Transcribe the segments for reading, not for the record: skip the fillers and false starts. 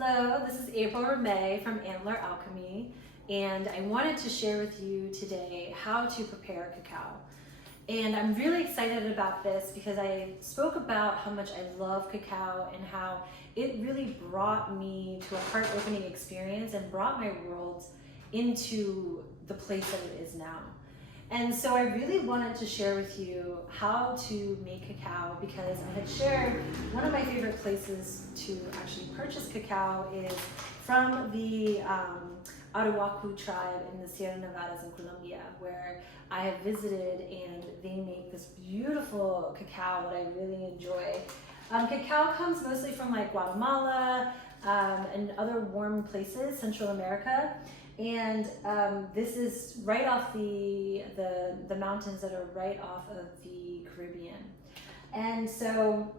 Hello, this is April or May from Antler Alchemy, and I wanted to share with you today how to prepare cacao. And I'm really excited about this because I spoke about how much I love cacao and how it really brought me to a heart-opening experience and brought my world into the place that it is now. And so I really wanted to share with you how to make cacao because I had shared one of my favorite places to actually purchase cacao is from the Arhuacho tribe in the Sierra Nevadas in Colombia, where I have visited, and they make this beautiful cacao that I really enjoy. Cacao comes mostly from like Guatemala and other warm places, Central America. And this is right off the mountains that are right off of the Caribbean. And so,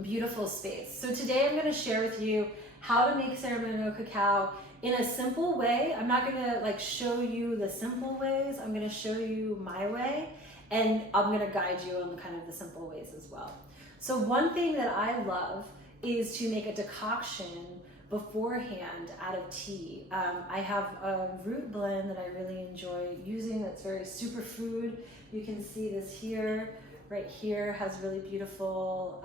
beautiful space. So today I'm gonna share with you how to make ceremonial cacao in a simple way. I'm not gonna like show you the simple ways, I'm gonna show you my way, and I'm gonna guide you on kind of the simple ways as well. So one thing that I love is to make a decoction beforehand out of tea. I have a root blend that I really enjoy using that's very superfood. You can see this here, right here has really beautiful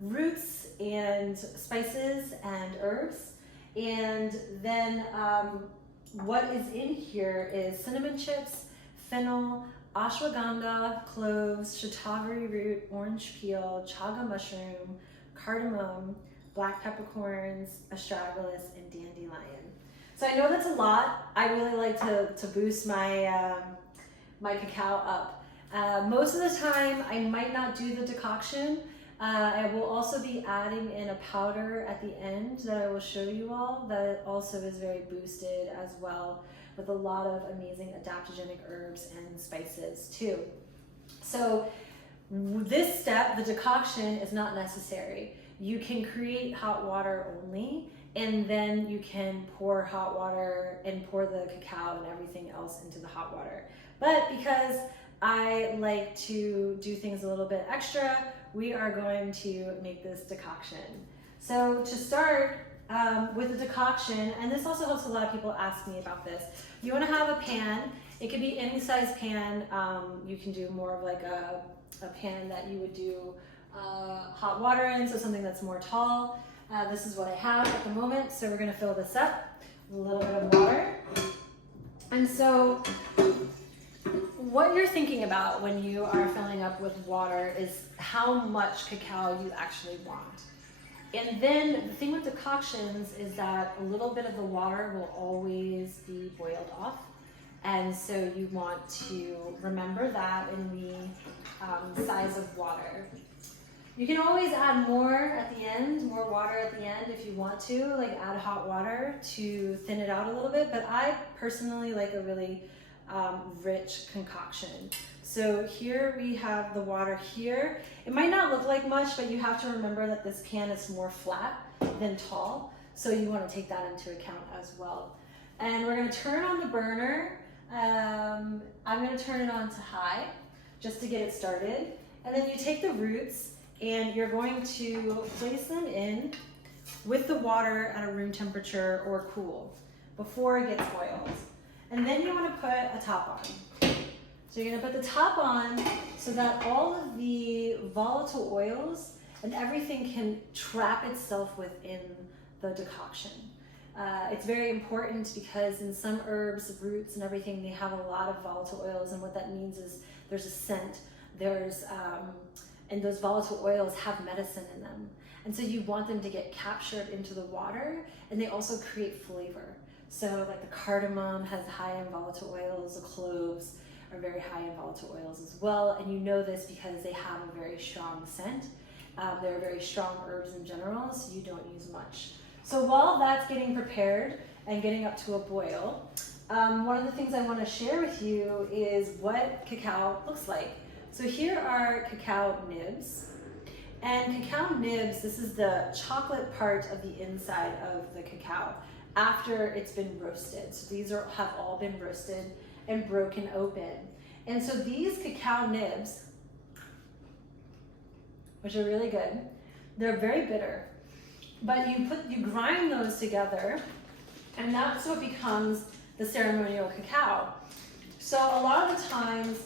roots and spices and herbs. And then what is in here is cinnamon chips, fennel, ashwagandha, cloves, shatavari root, orange peel, chaga mushroom, cardamom, black peppercorns, astragalus, and dandelion. So I know that's a lot. I really like to boost my my cacao up. Most of the time, I might not do the decoction. I will also be adding in a powder at the end that I will show you all that also is very boosted as well with a lot of amazing adaptogenic herbs and spices too. So this step, the decoction, is not necessary. You can create hot water only, and then you can pour hot water and pour the cacao and everything else into the hot water. But because I like to do things a little bit extra, we are going to make this decoction. So to start with the decoction, and this also helps a lot of people ask me about this, you want to have a pan. It could be any size pan. You can do more of like a pan that you would do hot water in, so something that's more tall. This is what I have at the moment, so we're going to fill this up with a little bit of water. And so what you're thinking about when you are filling up with water is how much cacao you actually want. And then the thing with decoctions is that a little bit of the water will always be boiled off. And so you want to remember that in the size of water. You can always add more at the end, more water at the end if you want to, like add hot water to thin it out a little bit, but I personally like a really rich concoction. So here we have the water here. It might not look like much, but you have to remember that this pan is more flat than tall, so you want to take that into account as well. And we're going to turn on the burner. I'm going to turn it on to high just to get it started. And then you take the roots and you're going to place them in with the water at a room temperature or cool before it gets boiled. And then you want to put a top on. So you're going to put the top on so that all of the volatile oils and everything can trap itself within the decoction. It's very important because in some herbs, roots and everything, they have a lot of volatile oils, and what that means is there's a scent, and those volatile oils have medicine in them. And so you want them to get captured into the water, and they also create flavor. So like the cardamom has high in volatile oils, the cloves are very high in volatile oils as well, and you know this because they have a very strong scent. They're very strong herbs in general, so you don't use much. So while that's getting prepared and getting up to a boil, one of the things I want to share with you is what cacao looks like. So here are cacao nibs. And cacao nibs, this is the chocolate part of the inside of the cacao after it's been roasted. So these have all been roasted and broken open. And so these cacao nibs, which are really good, they're very bitter. but you grind those together, and that's what becomes the ceremonial cacao. So a lot of the times,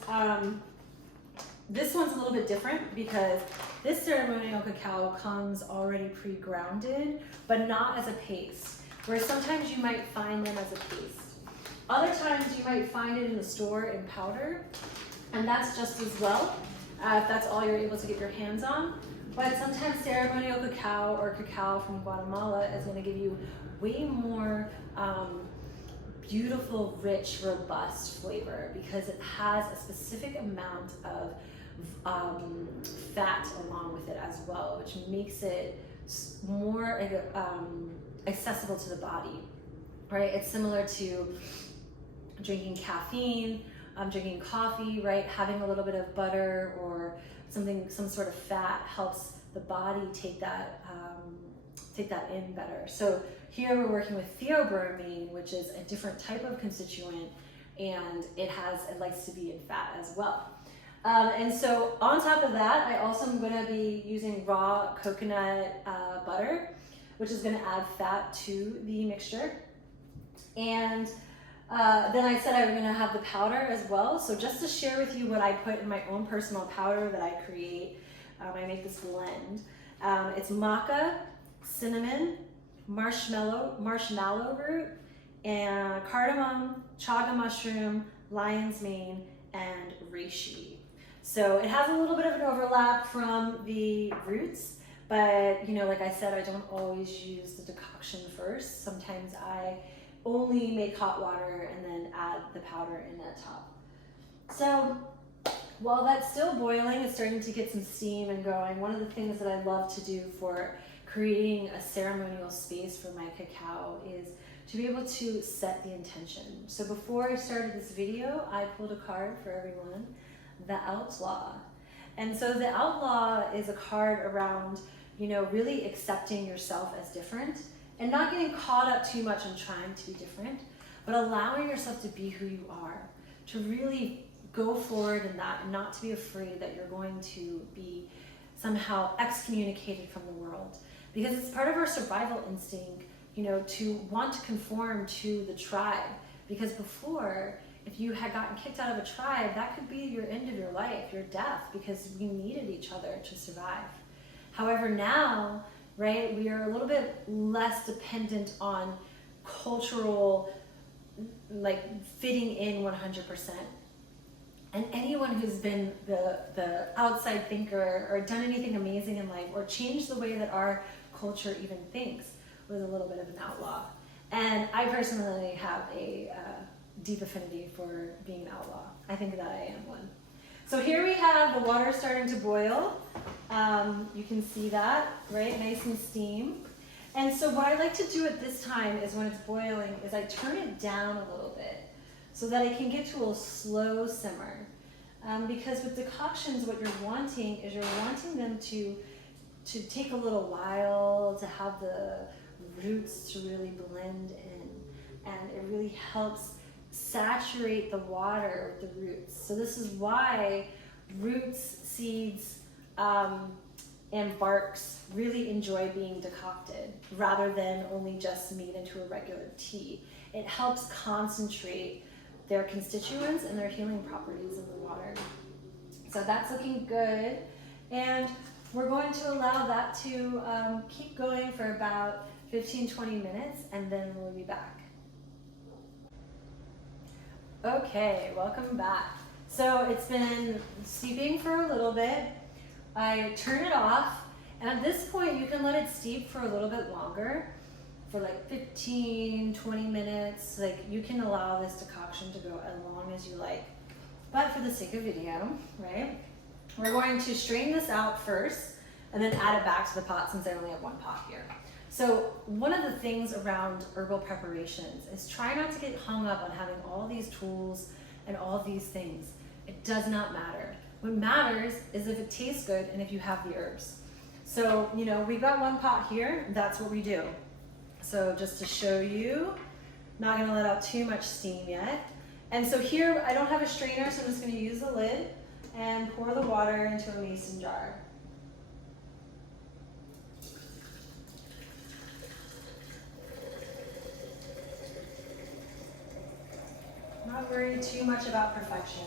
this one's a little bit different because this ceremonial cacao comes already pre-grounded, but not as a paste, where sometimes you might find them as a paste. Other times you might find it in the store in powder, and that's just as well, if that's all you're able to get your hands on. But sometimes ceremonial cacao or cacao from Guatemala is going to give you way more beautiful, rich, robust flavor because it has a specific amount of fat along with it as well, which makes it more accessible to the body, right? It's similar to drinking caffeine, drinking coffee, right? Having a little bit of butter or some sort of fat helps the body take that in better. So here we're working with theobromine, which is a different type of constituent, and it likes to be in fat as well. And so on top of that, I also am going to be using raw coconut butter, which is going to add fat to the mixture. And then I said I was going to have the powder as well. So just to share with you what I put in my own personal powder that I create, I make this blend. It's maca, cinnamon, marshmallow root, and cardamom, chaga mushroom, lion's mane, and reishi. So it has a little bit of an overlap from the roots, but like I said, I don't always use the decoction first. Sometimes I only make hot water and then add the powder in at top. So while that's still boiling, it's starting to get some steam and going. One of the things that I love to do for creating a ceremonial space for my cacao is to be able to set the intention. So before I started this video, I pulled a card for everyone, the Outlaw. And so the Outlaw is a card around, really accepting yourself as different and not getting caught up too much in trying to be different, but allowing yourself to be who you are, to really go forward in that and not to be afraid that you're going to be somehow excommunicated from the world. Because it's part of our survival instinct, to want to conform to the tribe. Because before, if you had gotten kicked out of a tribe, that could be your end of your life, your death, because we needed each other to survive. However, now, right, we are a little bit less dependent on cultural, fitting in 100%. And anyone who's been the outside thinker or done anything amazing in life or changed the way that our culture even thinks was a little bit of an outlaw. And I personally have a deep affinity for being an outlaw. I think that I am one. So here we have the water starting to boil. You can see that, right? Nice and steam. And so what I like to do at this time is when it's boiling is I turn it down a little bit so that it can get to a slow simmer. Because with decoctions, what you're wanting is you're wanting them to take a little while, to have the roots to really blend in. And it really helps saturate the water with the roots. So this is why roots, seeds, and barks really enjoy being decocted rather than only just made into a regular tea. It helps concentrate their constituents and their healing properties in the water. So that's looking good. And we're going to allow that to keep going for about 15-20 minutes, and then we'll be back. Okay, welcome back. So it's been steeping for a little bit. I turn it off, and at this point you can let it steep for a little bit longer, for 15-20 minutes. You can allow this decoction to go as long as you like. But for the sake of video, right, we're going to strain this out first and then add it back to the pot since I only have one pot here. So one of the things around herbal preparations is try not to get hung up on having all these tools and all these things. It does not matter. What matters is if it tastes good and if you have the herbs. So, we've got one pot here, that's what we do. So just to show you, not gonna let out too much steam yet. And so here, I don't have a strainer, so I'm just gonna use the lid and pour the water into a mason jar. Not worry too much about perfection.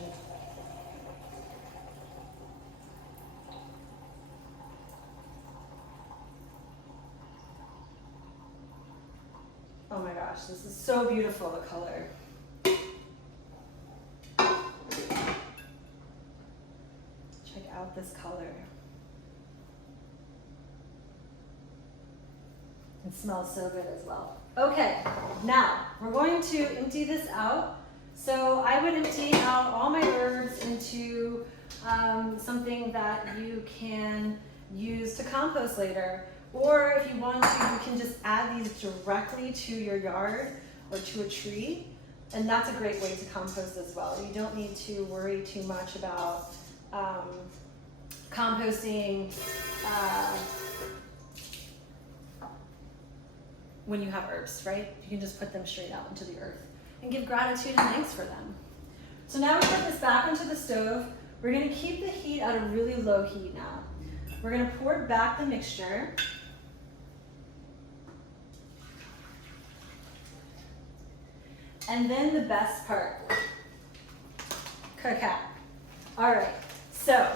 Oh my gosh, this is so beautiful, the color. Check out this color. It smells so good as well. Okay, now we're going to empty this out. So I would empty out all my herbs into something that you can use to compost later. Or if you want to, you can just add these directly to your yard or to a tree. And that's a great way to compost as well. You don't need to worry too much about composting when you have herbs, right? You can just put them straight out into the earth and give gratitude and thanks for them. So now we put this back onto the stove. We're gonna keep the heat at a really low heat now. We're gonna pour back the mixture. And then the best part, cacao. All right, so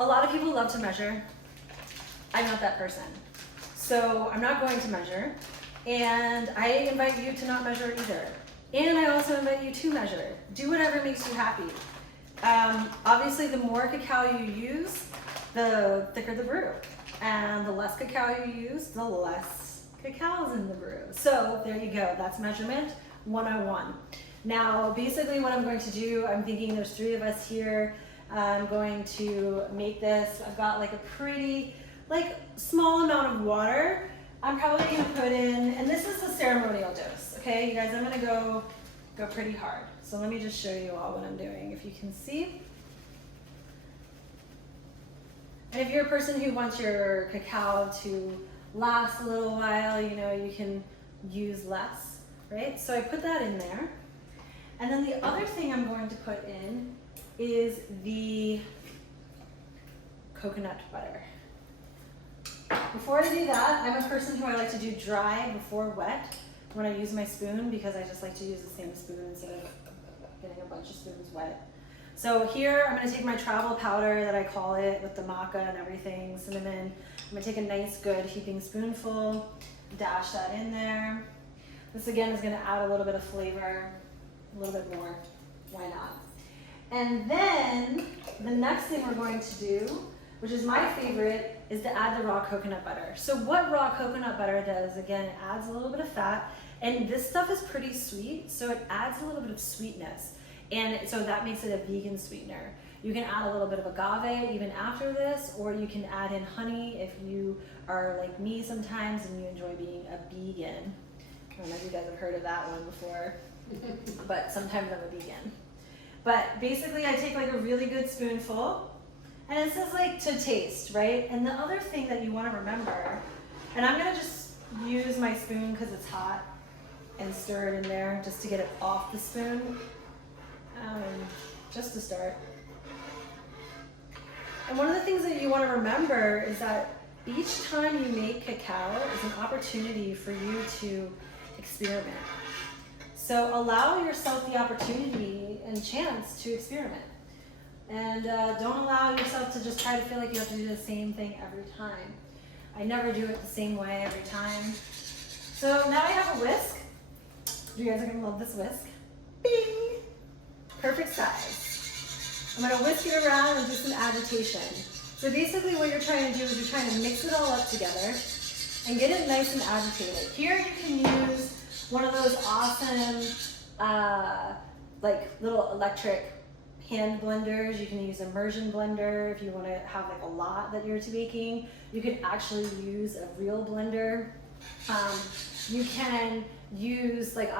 a lot of people love to measure. I'm not that person. So I'm not going to measure. And I invite you to not measure either. And I also invite you to measure. Do whatever makes you happy. Obviously, the more cacao you use, the thicker the brew. And the less cacao you use, the less cacao is in the brew. So there you go, that's measurement 101. Now, basically what I'm going to do, I'm thinking there's 3 of us here. I'm going to make this. I've got like a pretty, small amount of water. I'm probably gonna put in, and this is a ceremonial dose, okay? You guys, I'm gonna go pretty hard. So let me just show you all what I'm doing, if you can see. And if you're a person who wants your cacao to last a little while, you know, you can use less, right? So I put that in there. And then the other thing I'm going to put in is the coconut butter. Before I do that, I'm a person who I like to do dry before wet when I use my spoon, because I just like to use the same spoon instead of getting a bunch of spoons wet. So here I'm going to take my travel powder that I call it, with the maca and everything, cinnamon. I'm going to take a nice good heaping spoonful, dash that in there. This again is going to add a little bit of flavor, a little bit more, why not? And then the next thing we're going to do, which is my favorite, is to add the raw coconut butter. So what raw coconut butter does, again, it adds a little bit of fat, and this stuff is pretty sweet, so it adds a little bit of sweetness. And so that makes it a vegan sweetener. You can add a little bit of agave even after this, or you can add in honey if you are like me sometimes and you enjoy being a vegan. I don't know if you guys have heard of that one before, but sometimes I'm a vegan. But basically I take like a really good spoonful, and it says like to taste, right? And the other thing that you want to remember, and I'm gonna just use my spoon because it's hot and stir it in there just to get it off the spoon, just to start. And one of the things that you want to remember is that each time you make cacao is an opportunity for you to experiment. So allow yourself the opportunity and chance to experiment. And don't allow yourself to just try to feel like you have to do the same thing every time. I never do it the same way every time. So now I have a whisk. You guys are gonna love this whisk. Bing! Perfect size. I'm gonna whisk it around and do some agitation. So basically what you're trying to do is you're trying to mix it all up together and get it nice and agitated. Here you can use one of those awesome like little electric hand blenders. You can use immersion blender if you want to have like a lot that you're baking. You can actually use a real blender. You can use, like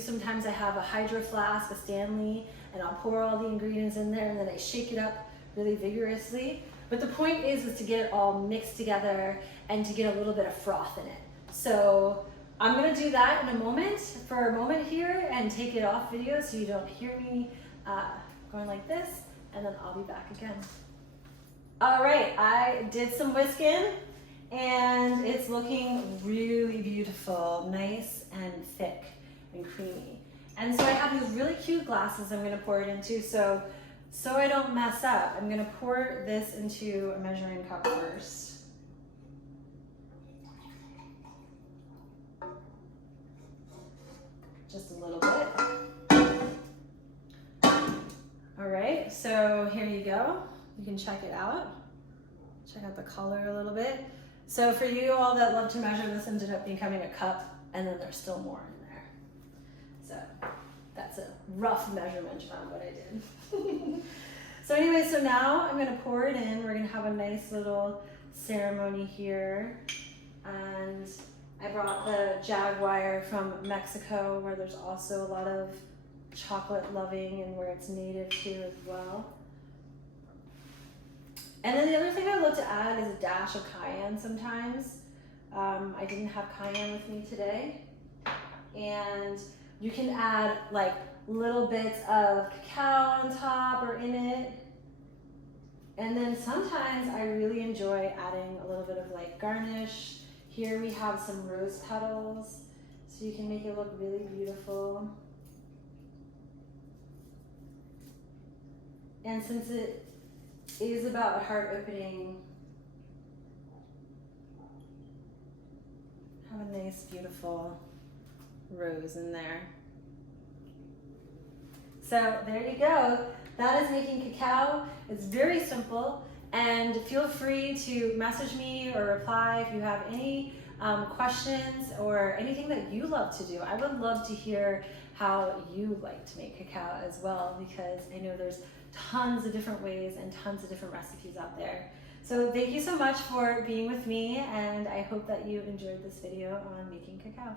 sometimes I have a hydro flask, a Stanley, and I'll pour all the ingredients in there and then I shake it up really vigorously. But the point is to get it all mixed together and to get a little bit of froth in it. So I'm gonna do that in a moment, for a moment here, and take it off video so you don't hear me going like this, and then I'll be back again. All right, I did some whisking and it's looking really beautiful, nice and thick and creamy. And so I have these really cute glasses I'm gonna pour it into, so I don't mess up. I'm gonna pour this into a measuring cup first. Just a little bit. All right, so here you go. You can check it out. Check out the color a little bit. So for you all that love to measure, this ended up becoming a cup, and then there's still more in there. So that's a rough measurement on what I did. So anyway, so now I'm gonna pour it in. We're gonna have a nice little ceremony here. And I brought the jaguar from Mexico, where there's also a lot of chocolate loving and where it's native too as well. And then the other thing I love to add is a dash of cayenne sometimes. I didn't have cayenne with me today. And you can add like little bits of cacao on top or in it. And then sometimes I really enjoy adding a little bit of like garnish. Here we have some rose petals, so you can make it look really beautiful. And since it is about heart opening, have a nice, beautiful rose in there. So there you go. That is making cacao. It's very simple, and feel free to message me or reply if you have any questions or anything that you love to do. I would love to hear how you like to make cacao as well, because I know there's tons of different ways and tons of different recipes out there. So thank you so much for being with me, and I hope that you enjoyed this video on making cacao.